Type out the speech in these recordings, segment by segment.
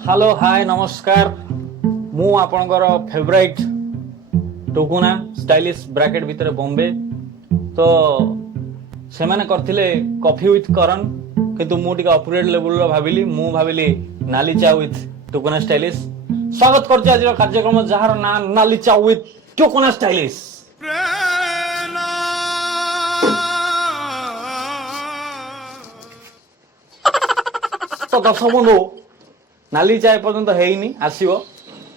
Hello hi नमस्कार मु आपणकर फेवरेट टुकुना स्टाइलिश ब्रैकेट भितर बॉम्बे तो से माने करथिले कॉफी विथ करण किंतु मु टिका अपग्रेड लेवल रो भाबिली नाली चा विथ टुकुना स्टाइलिश स्वागत करछि आज कार्यक्रम जहार ना नाली चा विथ टुकुना स्टाइलिश तो दर्शक बंधु नाली चा एपर्यंत हेनी आसीबो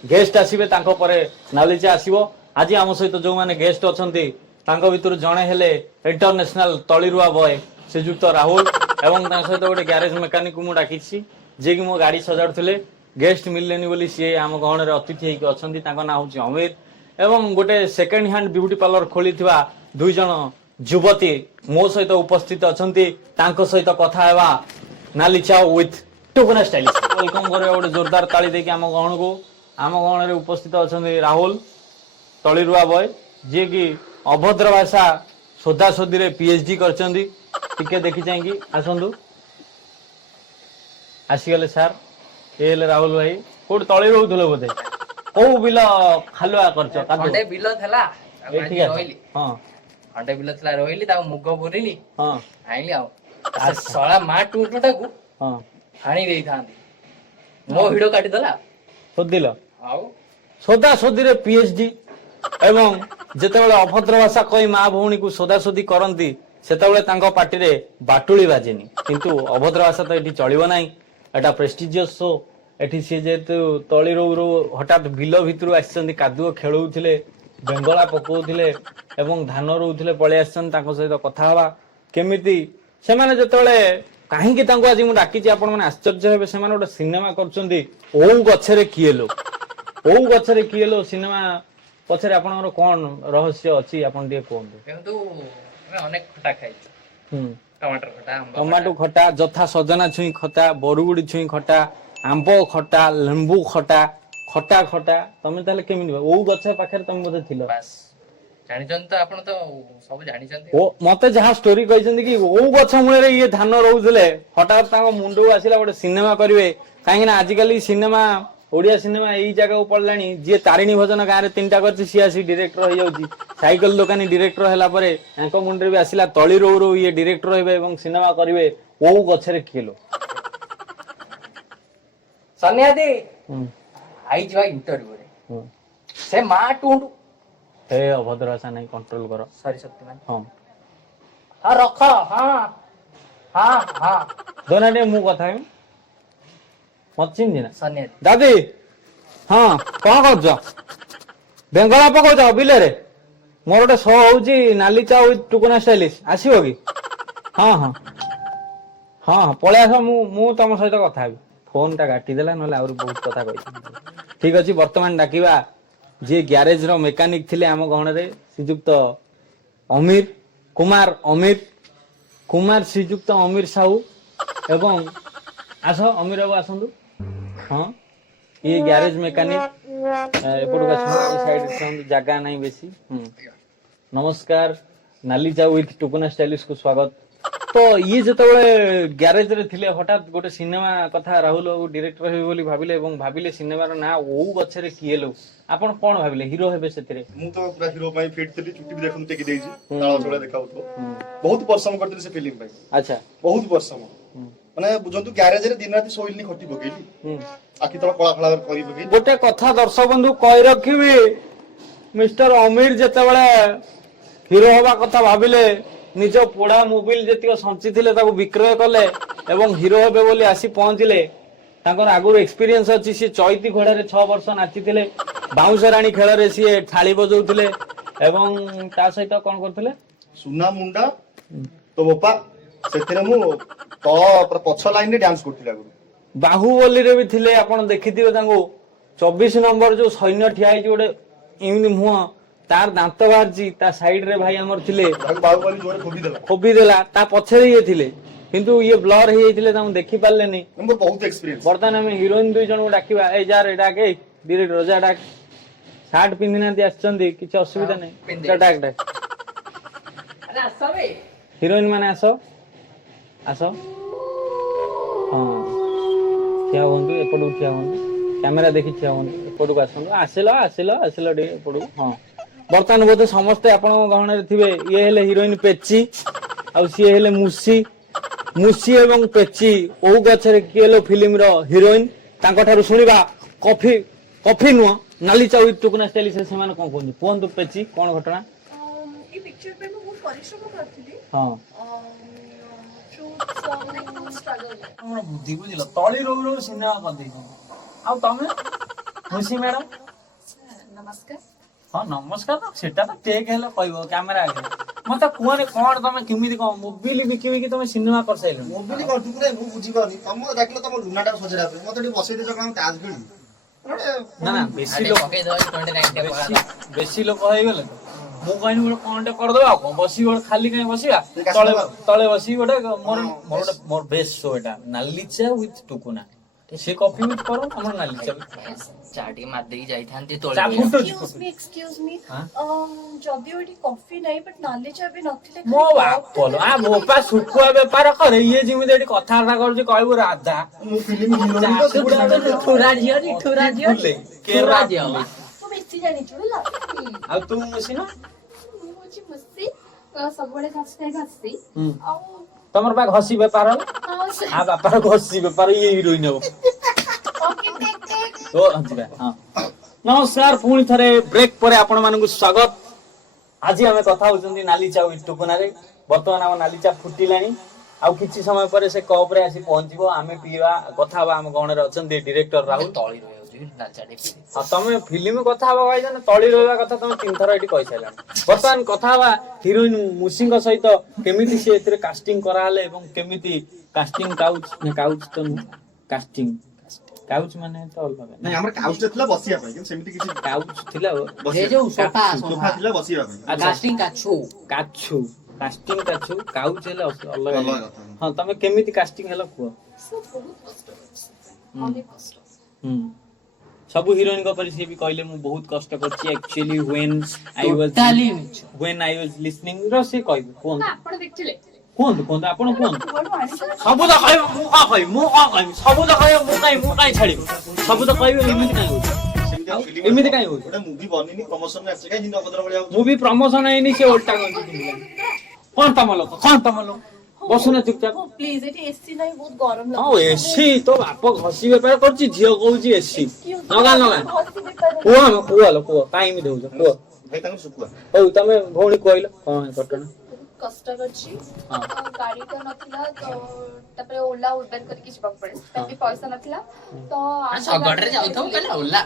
गेस्ट आसीबे तांको परे नाली चा आसीबो आज आम सहित जो माने गेस्ट अछंती तांको भितर जणे हेले इंटरनेशनल तळीरुआ बॉय श्रीजुक्त राहुल एवं तांको सहित गोटे गैरेज मेकानिक मु डाकिछि जे कि मो गाड़ी सजाडुथिले गेस्ट मिललेनी बोली सी आम गहण रे अतिथि हेकि अछंती तांको नाम होछि अमीर एवं गोटे सेकेंड हैंड ब्यूटी पार्लर खोलिथिबा दुई जण युवती मो सहित उपस्थित अछंती तांको सहित कथा हेबा नाली चाओ विथ टुकुना स्टाइलिश वेलकम करे गोटे जोरदार ताली देके आम गहण को आम गहण रे उपस्थित अछंती राहुल तळीरुआ बॉय जे कि अभद्र भाषा सोधा सोधी रे पीएचडी करचंदी टिके देखि चाहि आसंदु आसी गले सर एले राहुल भाई कोड तळी रहउथले बोधे को बिल खालुआ करछ खंडे बिल थला ठीक है हां खंडे बिल थला रोइली ता मुग पुरिली हां आइली आ सळा मा टूटुटा को हां हानी देई थांदी मो वीडियो काटी दला सोदिल आउ सोदा सोधी रे पीएचडी एवं जेतेबेले अभद्र भाषा कई माँ भौणी को सोदा सोधी करती सेतेबेले तांको पार्टी रे बाटुली बाजेनी किंतु अभद्र भाषा तो एठी चलिबो नाही एटा प्रेस्टिजियस शो एठी सी जेतु तळी रो हठात बिल भितरु आछंती कादुओ खेळउथिले बेंगला पकोउथिले एवं धान रोउथिले पळे आछन तांको सहित कथा हवा केमिति से माने जेतेबेले काहेकि तांको आज मु डाकिछि आपण माने आश्चर्य हेबे से माने गोटे सिनेमा करचंती ओ गछरे किएलो ओ गछरे किएलो सिनेमा पछरे आपनकर कोन रहस्य अछि आपण दिए कोन किंतु मैं अनेक खटा खाइ टमाटर खटा टमाटो खटा जथा सजना छुई खटा बरुगुडी छुई खटा आंबो खटा लेंबू खटा खटा खटा तमे ताले केमिनि ओ गछ पाखरे तमे बोधे थिलो बस जानिछन तो आपण तो सब जानिछन ओ मते जहा स्टोरी कहिसंती कि ओ गछ मुळे रे ये धान रहउथले हठात तांको मुंडो आसिला गोटे सिनेमा करिवे काहेकि ना आजिकली सिनेमा ओडिया सिनेमा एई जगह को पड़लानी जे तारिणी भजन गाँ रे तीनटा करछि सी आसी डायरेक्टर हो जाउछि साइकिल दुकानी डायरेक्टर हैला परे एंको मुंडरे भी आसिला तळी रो ये डायरेक्टर हेबे एवं सिनेमा करिवे ओ गछरे किलो सन्यादी आई जवा इंटरव्यू रे से मा टूंडू हे अभद्र भाषा नहीं कंट्रोल करो सॉरी शक्तिमान हां हां रख हां हां हां दोना ने मु कथा है मत चिन्ह ना सन्यादी दादी हाँ कौन करछ बेंगला पकाउछ बिले रे मोर गोटे शो होउची नाली चा विथ टुकुना स्टाइलिश आसीबो कि हां हां हां हां पळे आस मु तम सहित कथा हेबी फोन टा काटी देला नले और बहुत कथा कहि ठीक अछि वर्तमान डाकिबा जे गैरेज रो मेकानिक थिले आम गहण रे श्रीजुक्त अमीर कुमार श्रीजुक्त अमीर साहू एवं आस अमीर बाबू आसंदु हाँ ये गैरेज मेकानिक एपटू साइड जगह नहीं बेसी नमस्कार नाली चा विथ टुकुना स्टाइलिश को स्वागत तो ये जेतेबेले गैरेज रे थिले हठात गोटे सिनेमा कथा राहुल बाबू डायरेक्टर हेबे बोली भाबिले एवं भाबिले सिनेमा रो ना ओ गछरे किएलो आपण कोन भाबिले हीरो हेबे सेतिरे मु तो पूरा हीरो पई फिट थली चुटी भी देखन टेकी देइजी ताळा छोड़ा देखाउतो बहुत परिश्रम करथि से फिल्म पई अच्छा बहुत परिश्रम माने बुझंतु गैरेज रे दिन रात सोइलनी खटी पकेली आखि तळ कळा खळा करी पकेली गोटे कथा दर्शक बंधु कहि रखिबी मिस्टर अमीर जेतेबेले हीरो होबा कथा भाबिले निज पोड़ा मोबाइल जतिक संचि थिले ताको विक्रय कले एवं हीरो हेबे बोली आसी पहुंचिले ताकर आगुर एक्सपीरियंस अछि सी चैती घोड़ा रे 6 वर्ष नाची थिले बाउंस राणी खेल रे सी थाली बजौथिले एवं ता सहित कोन करथिले सुना मुंडा तो बापा सेथिरे मु तो पर पछ लाइन रे डांस करथिला गुरु बाहुबली रे भी थिले आपण देखिथिबे तांको 24 नंबर जो सैन्य ठिया है जोडे इमि मुह तार दांत बाहरची ता साइड रे भाई हमर थिले बाहुबली जोरे खोबी देला ता पछरे ये थिले किंतु ये ब्लर हे जाइथिले ताम देखि पारले नै हमर बहुत एक्सपीरियंस वर्तमान हम हीरोइन दुई जण को डाकिबा ए जार एडा के डायरेक्टर रजा डाक शर्ट पिंदिना दी आछंदी किछ असुविधा नै डाक डाक अरे आसबे हीरोइन माने आसो आसो हां ଠିଆ ହୁଅନ୍ତୁ ଏପଟକୁ ଠିଆ ହୁଅନ୍ତୁ କ୍ୟାମେରା ଦେଖି ଠିଆ ହୁଅନ୍ତୁ ଏପଟକୁ ଆସନ୍ତୁ ଆସିଲ ଟିକେ ଏପଟକୁ ହଁ ବର୍ତ୍ତମାନ ବୋଧେ ସମସ୍ତେ ଆପଣଙ୍କ ଗହଣରେ ଥିବେ ଇଏ ହେଲେ ହିରୋଇନ ପେଚି ଆଉ ସିଏ ହେଲେ ମୁସି ଏବଂ ପେଚି ଓଉ ଗଛରେ କିଏଲୋ ଫିଲ୍ମର ହିରୋଇନ ତାଙ୍କ ଠାରୁ ଶୁଣିବା କଫି ନୁହଁ ନାଲି ଚାଉ ଟୁକୁନା ଷ୍ଟାଇଲ ସେମାନେ କଣ କୁହନ୍ତୁ ପେଚି କଣ ଘଟଣା এই পিকচার पे ମୁଁ ପରିଶ୍ରମ କରିଥିଲି ହଁ ଆମର ବୁଦ୍ଧି ବୁଝିଲ ତଳି ରହୁ ରହୁ ସିନେମା କରିଦେଇଛନ୍ତି ଆଉ ତମେ ଖୁସି ମ୍ୟାଡାମ ନମସ୍କାର ହଁ ନମସ୍କାର ସେଟା ତ ଟେକ୍ ହେଲେ କହିବ କ୍ୟାମେରା ଆଗରେ ମତେ କୁହନି କଣ ତମେ କେମିତି କଣ ମୋବିଲ ବିକି ତମେ ସିନେମା କରିସାରିଲଣି ମୋବିଲି କଣ ଟୁକୁରେ ମୁଁ ବୁଝିପାରୁନି ତମେ ଡାକିଲ ତମ ଲୁନାଟା ସଜେଇବା ପାଇଁ ମତେ ଟିକେ ବସେଇ ଦେଇଛ କଣ ତାଜ ଖେଳି ନା ବେଶୀ ଲୋକ ହେଇଗଲେ ତ ମୁଁ କହିନି ଗୋଟେ କଣଟେ କରିଦବା ଆଉ କଣ ବସିବି ଗୋଟେ ଖାଲି କାହିଁ ବସିବା ତଳେ ବସିକି ଗୋଟେ ମୋର ବେଷ୍ଟ ଶୋ ଏଟା ନାଲି ଚା ୱିଥ ଟୁକୁନା ସେ କଫି ୱିଥ କର ଆମର ନାଲି ଚା ଚା ଟିକେ ମାରିଦେଇକି ଯାଇଥାନ୍ତି ଚା ଫୁଟୁଛି ଏକ୍ସକ୍ୟୁଜ ମି ଯଦିଓ ଏଠି କଫି ନାହିଁ ବଟ୍ ନାଲି ଚା ବି ନଥିଲେ ମୋ ବାପଲ ବୋପା ଶୁଖୁଆ ବେପାର କରେ ଇଏ ଯେମିତି ଏଠି କଥାବାର୍ତ୍ତା କରୁଛି କହିବୁ ରାଧା ମୁଁ ଫିଲ୍ମ ହିରୋଇନ ତ ଠୁରା ଝିଅ ମୁଁ ବେଶୀ ଜାଣିଛୁ ହେଲା ଆଉ ତୁ ମୁସି ନା ମୁଁ ହଉଛି ମୁସି ସବୁବେଳେ ଘଷି ଆଉ ତମର ବା ଘଷି ବେପାର ହଁ ସେ ଆ ବାପାର ଘଷି ବେପାର ଇଏ ହିରୋଇନ ହବ ଓକେ ଟେକ୍ ଓ ଯିବା ହଁ ନମସ୍କାର ପୁଣି ଥରେ ବ୍ରେକ୍ ପରେ ଆପଣ ମାନଙ୍କୁ ସ୍ୱାଗତ ଆଜି ଆମେ କଥା ହଉଛନ୍ତି ନାଲି ଚା ୱିଥ ଟୁକୁନାରେ ବର୍ତ୍ତମାନ ଆମ ନାଲି ଚା ଫୁଟିଲାଣି ଆଉ କିଛି ସମୟ ପରେ ସେ କପ ରେ ଆସି ପହଞ୍ଚିବ ଆମେ ପିଇବା କଥା ହବା ଆମ ଗଣରେ ଅଛନ୍ତି ଡିରେକ୍ଟର ରାହୁଲ ତଳି ରହିଯାଉଛି ନାଚାଟେ ଆଉ ତମେ ଫିଲ୍ମ କଥା ହବା କହିଛ ନା ତଳି ରହିବା କଥା ତମେ 3 ଥର ଏଠି କହିସାରିଲାଣି ବର୍ତ୍ତମାନ କଥା ହବା ହିରୋଇନ ମୁସିଙ୍କ ସହିତ କେମିତି ସେ ଏଥିରେ କାଷ୍ଟିଂ କରାହେଲେ ଏବଂ କେମିତି କାଷ୍ଟିଂ କାଉଚ ତ ନୁହଁ କାଷ୍ଟିଂ କାଉଚ ମାନେ ତ ଅଲଗା ନାଇଁ ଆମର କାଉଚ ଥିଲା ବସିବା ପାଇଁ କିନ୍ତୁ ସେମିତି କିଛି କାଉଚ ଥିଲା ଏ ଯୋଉ ସୋଫା ସୋଫା ଥିଲା ବସିବା ପାଇଁ କାଷ୍ଟିଂ କାଛୁ କାଛୁ କାଉଚ ହେଲେ ଅଲଗା ଅଲଗା କଥା। ହଁ ତମେ କେମିତି କାଷ୍ଟିଂ ହେଲା କୁହ ବହୁତ କଷ୍ଟ କରିଛି ଅନେକ କଷ୍ଟ ହୁଁ ସବୁ ହିରୋଇନଙ୍କ ପରି ସିଏ ବି କହିଲେ ମୁଁ ବହୁତ କଷ୍ଟ କରିଛି actually when I was listening ର ସେ କହିବେ କୁହନ୍ତୁ ଆପଣ ଦେଖିଥିଲେ କୁହନ୍ତୁ ଆପଣ କୁହନ୍ତୁ କୁଆଡୁ ଆଣିଥିଲେ ସବୁ ତ କହିବ ମୁଁ କଣ କହିବି ସବୁ ତ କହିବ ମୁଁ କାଇଁ ଛାଡିବି ସବୁ ତ କହିବେ ଏମିତି କାଇଁ ହଉଛି ଏମିତି କାଇଁ ହଉଛି ଗୋଟେ ମୁଭି ବନିନି ପ୍ରମୋସନ ଆସିছে କାଇଁ ହିନ୍ଦୀ ଅଭଦ୍ର ଭଳିଆ ହଉଛି ମୁଁ ବି ପ୍ରମୋସନ ହେଇନି ସେ ଓଲଟା କହିଛି କଣ ତମ ଲୋକ ବସୁନ ଚୁପଚାପ ପ୍ଲିଜ ଏଠି ଏସି ନାହିଁ ବହୁତ ଗରମ ହଁ ଏସି ତୋ ବାପ ଘଷି ବେପାର କରୁଛି ଝିଅ କହୁଛି ଏସି ନଗା କୁହ କାଇଁ ଏମିତି ହଉଛ କୁହ ଭାଇ ତାଙ୍କୁ ଶୁଖୁଆ ହଉ ତମେ ଭଉଣୀ କହିଲ କଣ ଘଟଣା କଷ୍ଟ କରିଛି ଗାଡିଟା ନଥିଲା ତ ତାପରେ ଓଲା ଉବେର କରିକି ଯିବାକୁ ପଡେ ତାପରେ ପଇସା ନଥିଲା ତ ଶଗଡ଼ରେ ଯାଉଥାଉ କହିଲେ ଓଲା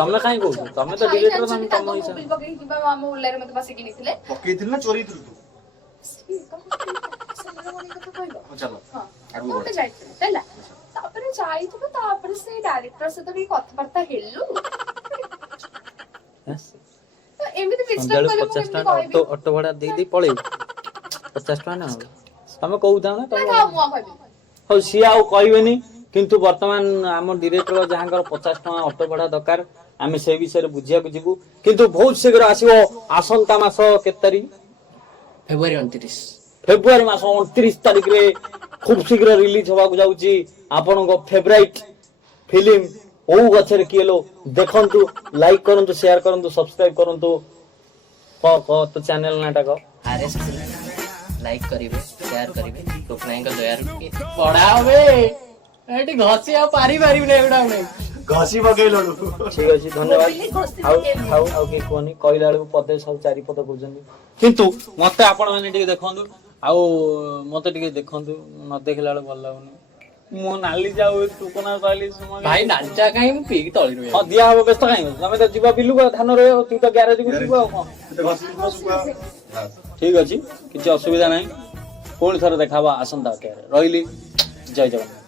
ତମେ କାଇଁ କହୁଛ ତମେ ତ ଡିରେକ୍ଟର ତମେ ତମ ମୋବିଲ ହିସାବରେ ପକେଇକି କିମ୍ବା ଆମ ଓଲାରେ ମତେ ବସିକି ନେଇଥିଲେ ପକେଇଥିଲି ନା ଚୋରିଥିଲୁ ତୁ କହିବ ଚାଲ ହଁ ଆଗକୁ ଗୋଟେ ଯାଇଥିଲି ହେଲା ତାପରେ ଯାଇଥିଲୁ ତାପରେ ସେ ଡାଇରେକ୍ଟର ସହିତ ଟିକେ କଥାବାର୍ତ୍ତା ହେଲୁ ତ ଏମିତି ସନ୍ଧ୍ୟାବେଳୁ ଡିଷ୍ଟର୍ବ କଲେ 50 ମୁଁ କେମିତି ଟଙ୍କା କହିବି ଅଟୋ ଭଡା ଦେଇ ପଳେଇବୁ 50 ଟଙ୍କା ନା ତମେ କହୁଥାଉ ନା ତମେ ଥାଉ ମୁଁ ଆଉ କହିବି ହଉ ସିଏ ଆଉ କହିବେନି କିନ୍ତୁ ବର୍ତ୍ତମାନ ଆମ ଡିରେକ୍ଟର ଯାହାଙ୍କର 50 ଟଙ୍କା ଅଟୋ ଭଡା ଦରକାର ଆମେ ସେ ବିଷୟରେ ବୁଝିବାକୁ ଯିବୁ କିନ୍ତୁ ବହୁତ ଶୀଘ୍ର ଆସିବ ଆସନ୍ତା ମାସ କେତେ ତାରିଖ ଫେବୃଆରୀ 29 ଫେବୃଆରୀ ମାସ 29 ତାରିଖରେ ଖୁବ ଶୀଘ୍ର ରିଲିଜ ହବାକୁ ଯାଉଛି ଆପଣଙ୍କ ଫେଭରାଇଟ ଫିଲ୍ମ ଓଉ ଗଛରେ କିଏ ଲୋ ଦେଖନ୍ତୁ ଲାଇକ୍ କରନ୍ତୁ ସେୟାର କରନ୍ତୁ ସବସ୍କ୍ରାଇବ କରନ୍ତୁ ତ ଚ୍ୟାନେଲ ନାଟା କହ ଆରଏସ୍ ଲାଇକ୍ କରିବେ ସେୟାର କରିବେ ଟୋକନାଇଙ୍କ ଦୟାରୁ ପଢା ହବେ ଏଠି ଘଷି ଆଉ ପାରିପାରିବି ଏଗୁଡା ଘଷି ପକେଇଲୁ ଠିକ ଅଛି ଧନ୍ୟବାଦ ଆଉ କିଏ କୁହନି କହିଲା ବେଳକୁ ପଦେ ସବୁ ଚାରିପଦ କହୁଛନ୍ତି କିନ୍ତୁ ମତେ ଆପଣ ମାନେ ଟିକେ ଦେଖନ୍ତୁ ଆଉ ମତେ ଟିକେ ଦେଖନ୍ତୁ ନ ଦେଖିଲା ବେଳକୁ ଭଲ ଲାଗୁନି ମୁଁ ନାଲି ଯାଉ ଟୁକନା କହିଲି ଭାଇ ନାଚା କାହିଁ ମୁଁ ପିଇକି ତଳି ରହିବି ହଁ ଦିଆ ହବ ବ୍ୟସ୍ତ କାହିଁ ତମେ ତ ଯିବା ବିଲୁକୁ ଧାନ ରହିବ ତୁ ତ ଗ୍ୟାରେଜକୁ ଯିବୁ ଆଉ କଣ ଠିକ ଅଛି କିଛି ଅସୁବିଧା ନାହିଁ ପୁଣି ଥରେ ଦେଖାହବା ଆସନ୍ତା ଅଧ୍ୟାୟରେ ରହିଲି ଜୟ ଜଗନ୍ନାଥ।